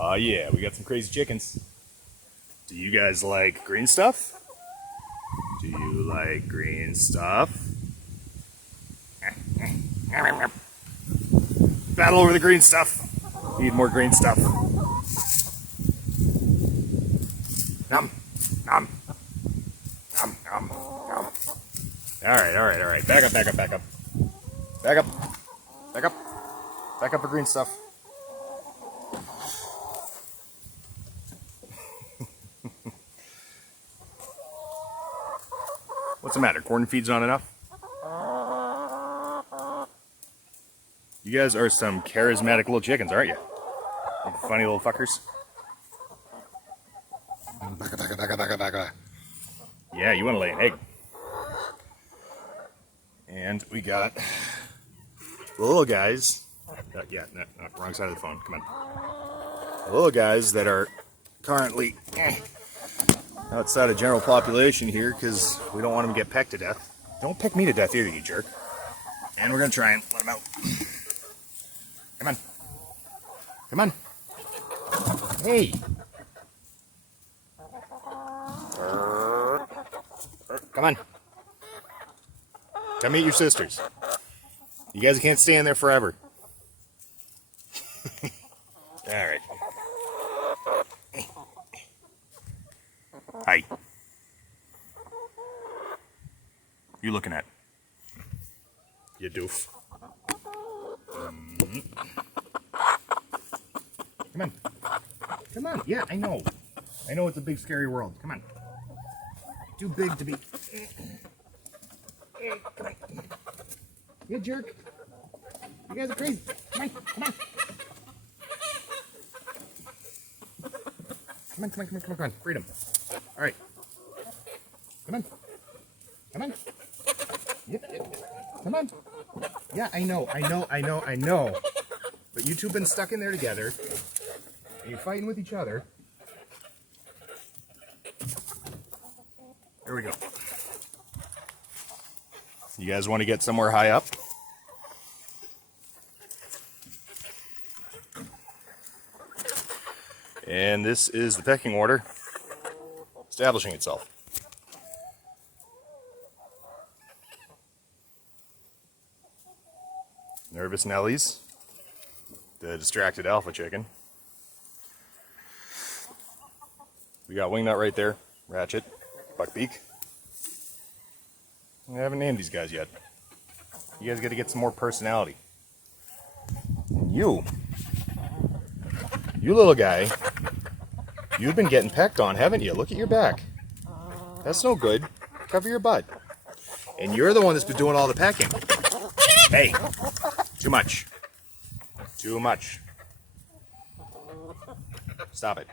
Oh yeah, we got some crazy chickens. Do you guys like green stuff? Do you like green stuff? Battle over the green stuff. Need more green stuff. Nom, nom, nom, nom, nom. Alright. Back up. Back up for green stuff. What's the matter? Corn feed's not enough? You guys are some charismatic little chickens, aren't you? You funny little fuckers. Back up. Yeah, you want to lay an egg. And we got the little guys. No, wrong side of the phone. Come on. The little guys that are currently outside of general population here because we don't want them to get pecked to death. Don't peck me to death either, you jerk. And we're going to try and let them out. Come on. Hey. Come on. Come meet your sisters. You guys can't stay in there forever. Alright. Hi. You looking at? You doof. Come on. Yeah, I know. I know it's a big, scary world. Come on. Too big to be. Come on. You jerk. You guys are crazy. Come on. Come on. Freedom. All right. Come on. Yep. Come on. Yeah, I know. But you two have been stuck in there together. And you're fighting with each other. Here we go. You guys want to get somewhere high up? And this is the pecking order establishing itself. Nervous Nellies, the distracted alpha chicken. We got Wingnut right there, Ratchet, Buckbeak. I haven't named these guys yet. You guys got to get some more personality. And you little guy, you've been getting pecked on, haven't you? Look at your back. That's no good. Cover your butt. And you're the one that's been doing all the pecking. Hey, too much. Stop it.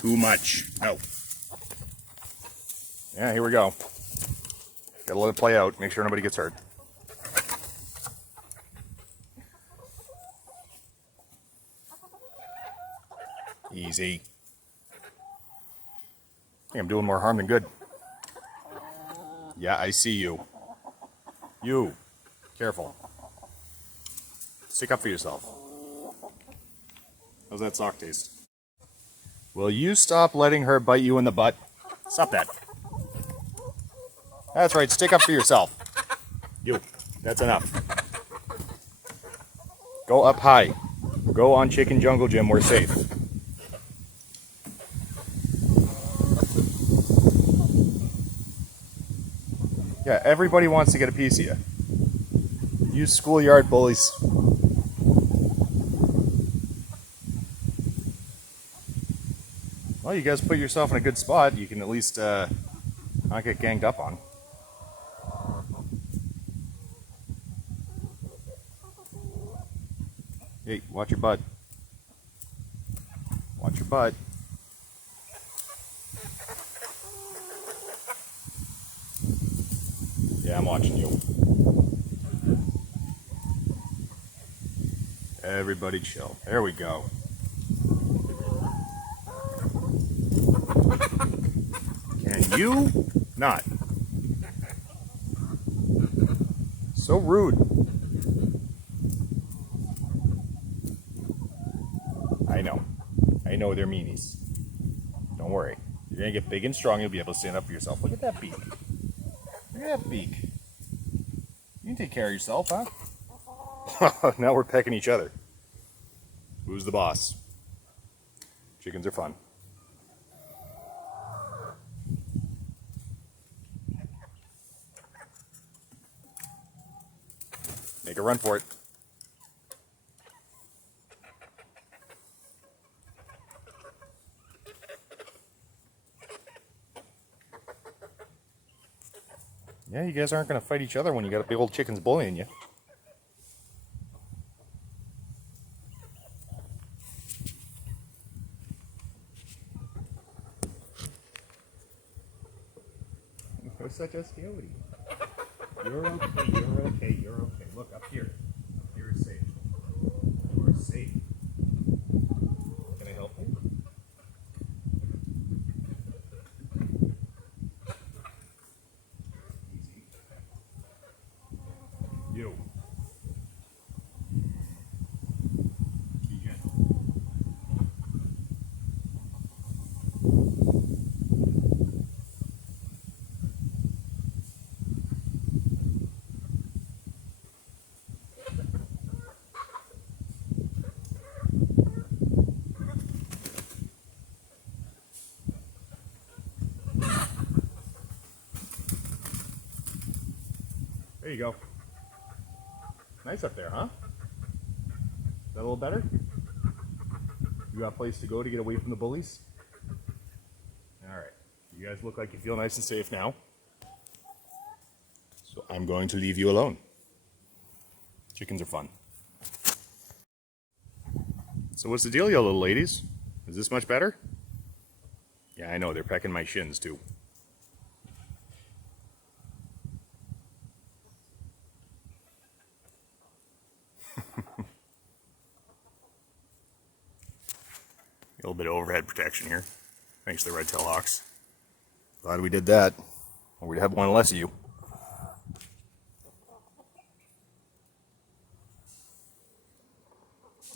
Too much. No. Yeah, here we go. Gotta let it play out. Make sure nobody gets hurt. Easy. I think I'm doing more harm than good. Yeah, I see you. You. Careful. Stick up for yourself. How's that sock taste? Will you stop letting her bite you in the butt? Stop that. That's right, stick up for yourself. You. That's enough. Go up high. Go on Chicken Jungle Gym, we're safe. Yeah, everybody wants to get a piece of you. You schoolyard bullies. Well, you guys put yourself in a good spot. You can at least not get ganged up on. Hey, watch your butt. Watch your butt. Yeah, I'm watching you. Everybody chill. There we go. Can you not? So rude. know they're meanies. Don't worry. You're going to get big and strong. You'll be able to stand up for yourself. Look at that beak. Look at that beak. You can take care of yourself, huh? Now we're pecking each other. Who's the boss? Chickens are fun. Make a run for it. Yeah, you guys aren't going to fight each other when you got a big old chickens bullying you. You're such a scaredy. You're okay, you're okay, you're okay. Look, up here. Up here is safe. You are safe. Can I help you? Easy. You. Be gentle. There you go. Nice up there, huh? Is that a little better? You got a place to go to get away from the bullies? Alright. You guys look like you feel nice and safe now. So I'm going to leave you alone. Chickens are fun. So what's the deal, you little ladies? Is this much better? Yeah, I know. They're pecking my shins, too. A little bit of overhead protection here, thanks to the red-tailed hawks. Glad we did that, or we'd have one less of you.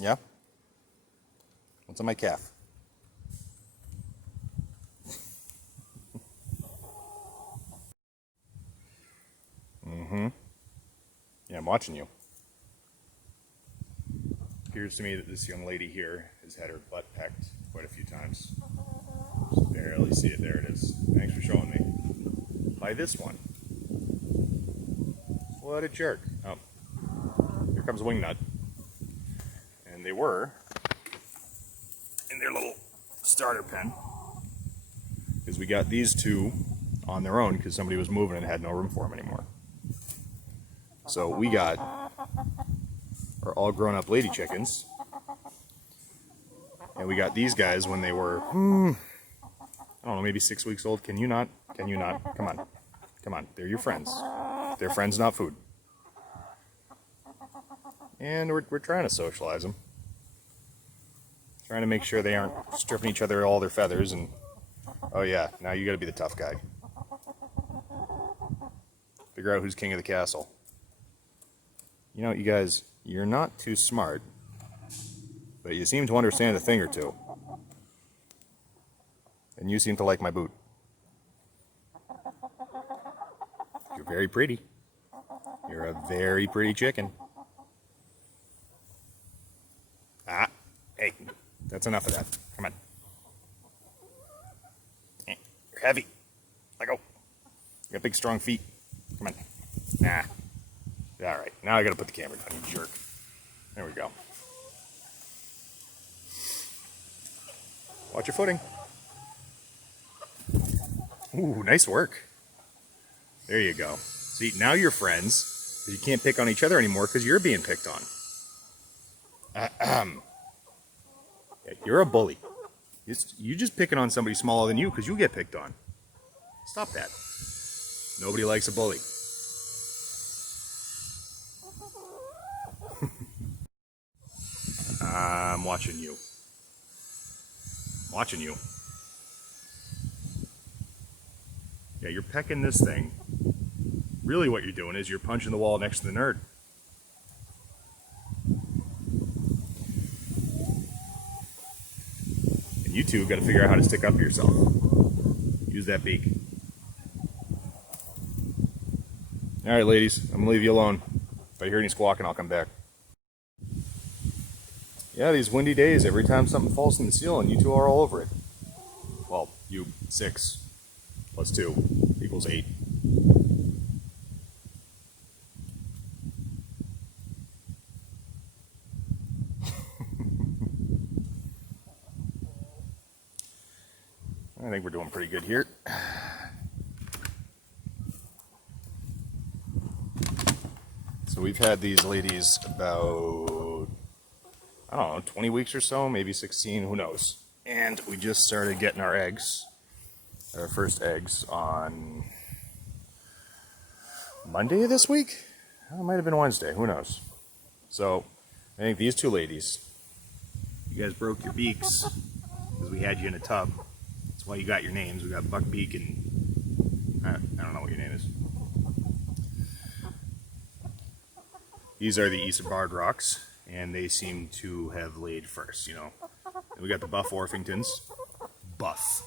Yeah? What's on my calf? Mm-hmm. Yeah, I'm watching you. Appears to me that this young lady here has had her butt pecked quite a few times. Just barely see it. There it is. Thanks for showing me. By this one. What a jerk. Oh. Here comes Wingnut. And they were in their little starter pen. Because we got these two on their own because somebody was moving and had no room for them anymore. So we got our all grown up lady chickens. And we got these guys when they were, I don't know, maybe 6 weeks old. Can you not? Can you not? Come on. Come on. They're your friends. They're friends, not food. And we're trying to socialize them. Trying to make sure they aren't stripping each other of all their feathers. And, oh yeah, now you gotta be the tough guy. Figure out who's king of the castle. You know, you guys, you're not too smart. But you seem to understand a thing or two. And you seem to like my boot. You're very pretty. You're a very pretty chicken. Ah, hey, that's enough of that. Come on. You're heavy. Let go. You got big, strong feet. Come on. Nah. Alright, now I gotta put the camera down, you jerk. There we go. Watch your footing. Ooh, nice work. There you go. See, now you're friends. You can't pick on each other anymore because you're being picked on. Yeah, you're a bully. You just picking on somebody smaller than you because you get picked on. Stop that. Nobody likes a bully. I'm watching you. Watching you. Yeah, you're pecking this thing. Really what you're doing is you're punching the wall next to the nerd. You two got to figure out how to stick up for yourself. Use that beak. All right, ladies, I'm gonna leave you alone. If I hear any squawking, I'll come back. Yeah, these windy days, every time something falls in the ceiling, you two are all over it. Well, you 6 plus 2 equals 8. I think we're doing pretty good here. So we've had these ladies about, I don't know, 20 weeks or so, maybe 16, who knows. And we just started getting our eggs, our first eggs on Monday of this week? It might have been Wednesday, who knows. So I think these two ladies, you guys broke your beaks because we had you in a tub. That's why you got your names. We got Buckbeak and I don't know what your name is. These are the Isambard rocks, and they seem to have laid first, you know. And we got the Buff Orpingtons. Buff.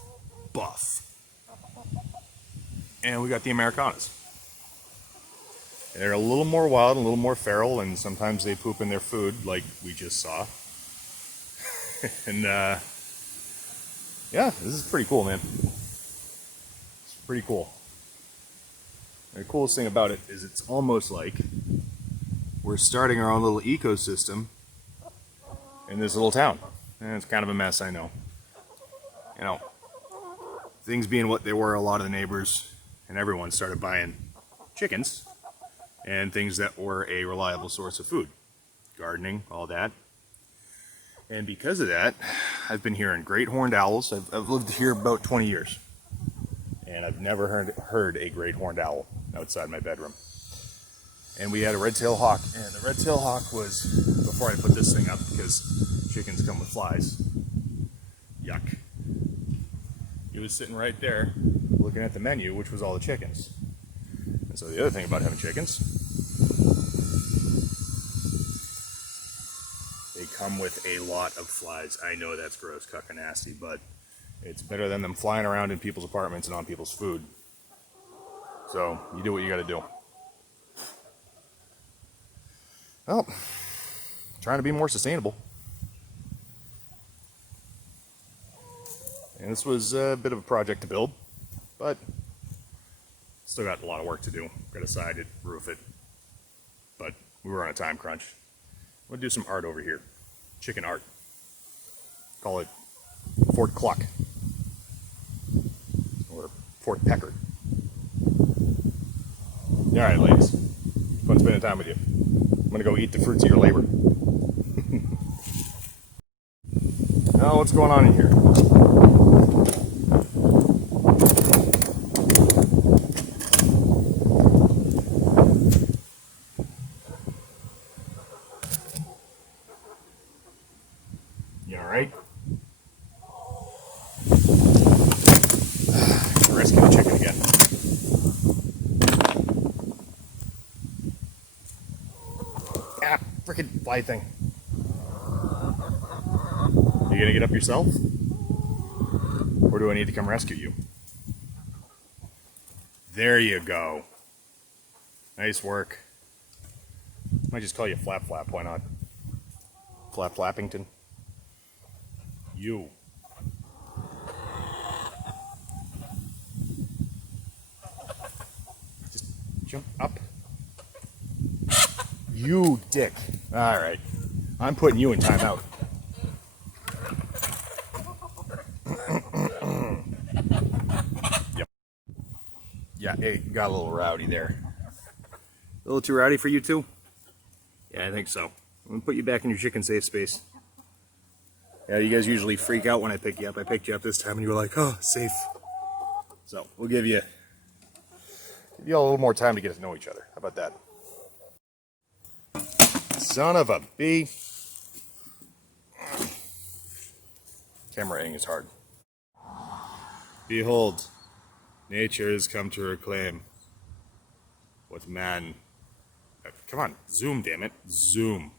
And we got the Americanas. And they're a little more wild, a little more feral, and sometimes they poop in their food, like we just saw. And, yeah, this is pretty cool, man. It's pretty cool. And the coolest thing about it is it's almost like we're starting our own little ecosystem in this little town. And it's kind of a mess, I know. You know, things being what they were, a lot of the neighbors and everyone started buying chickens and things that were a reliable source of food. Gardening, all that. And because of that, I've been hearing great horned owls. I've lived here about 20 years. And I've never heard a great horned owl outside my bedroom. And we had a red-tailed hawk, and the red-tailed hawk was, before I put this thing up, because chickens come with flies. Yuck. He was sitting right there, looking at the menu, which was all the chickens. And so the other thing about having chickens, they come with a lot of flies. I know that's gross, cucka nasty, but it's better than them flying around in people's apartments and on people's food. So, you do what you gotta do. Well, trying to be more sustainable. And this was a bit of a project to build, but still got a lot of work to do. Got to side it, roof it, but we were on a time crunch. I'm gonna do some art over here. Chicken art. Call it Fort Cluck. Or Fort Pecker. Alright, ladies. Fun spending time with you. I'm gonna go eat the fruits of your labor. Now, what's going on in here? You alright? Rescue the chicken again. Ah, frickin' fly thing. You gonna get up yourself? Or do I need to come rescue you? There you go. Nice work. Might just call you Flap Flap, why not? Flap Flappington. You. Just jump up. You dick. Alright. I'm putting you in timeout. Yep. Yeah, it got a little rowdy there. A little too rowdy for you two? Yeah, I think so. I'm gonna put you back in your chicken safe space. Yeah, you guys usually freak out when I pick you up. I picked you up this time and you were like, oh, safe. So, we'll give you all a little more time to get to know each other. How about that? Son of a bee. Cameraing is hard. Behold, nature has come to reclaim what man... Come on, zoom, damn it. Zoom.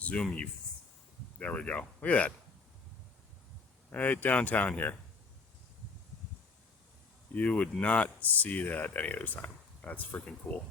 Zoom, you... There we go. Look at that. Right downtown here. You would not see that any other time. That's freaking cool.